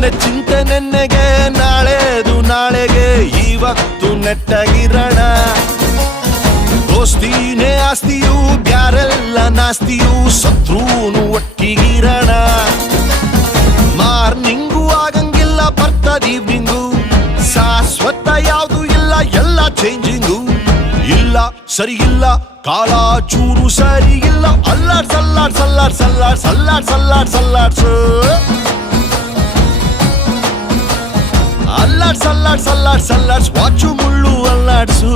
ನೆನ್ನೆ ಚಿಂತೆ ನೆನ್ನೆಗೆ, ನಾಳೆದು ನಾಳೆಗೆ, ಇವತ್ತು ನೆಟ್ಟಗಿರೋಣ. ದೋಸ್ತಿನೇ ಆಸ್ತಿಯು, ಬ್ಯಾರೆಲ್ಲ ನಾಸ್ತಿಯು, ಸತ್ರುನು ಒಟ್ಟಿಗಿರೋಣ. ಮಾರ್ನಿಂಗು ಆಗಂಗಿಲ್ಲ, ಬರ್ತದ ಈವ್ನಿಂಗು, ಶಾಶ್ವತ ಯಾವುದು ಇಲ್ಲ, ಎಲ್ಲ ಚೇಂಜಿಂಗು. ಇಲ್ಲ ಸರಿ ಇಲ್ಲ, ಕಾಲ ಚೂರು ಸರಿ ಇಲ್ಲ, ಅಲ್ಲಾಡ್ ಸಲ್ಲಾಡ್ ಸಲ್ಲಾಡ್ ಸಲ್ಲಾಡ್ ಸಲ್ಲಾಡ್ ಸಲ್ಲಾಡ್ ಸಲ್ಲಾಡ್ಸು, ಅಲ್ಲಾಡ್ ಸಲ್ಲಾಡ್ ಸಲ್ಲಾಡ್ ಸಲ್ಲಾಡ್ಸ್, ವಾಚು ಮುಳ್ಳು ಅಲ್ಲಾಡ್ಸು.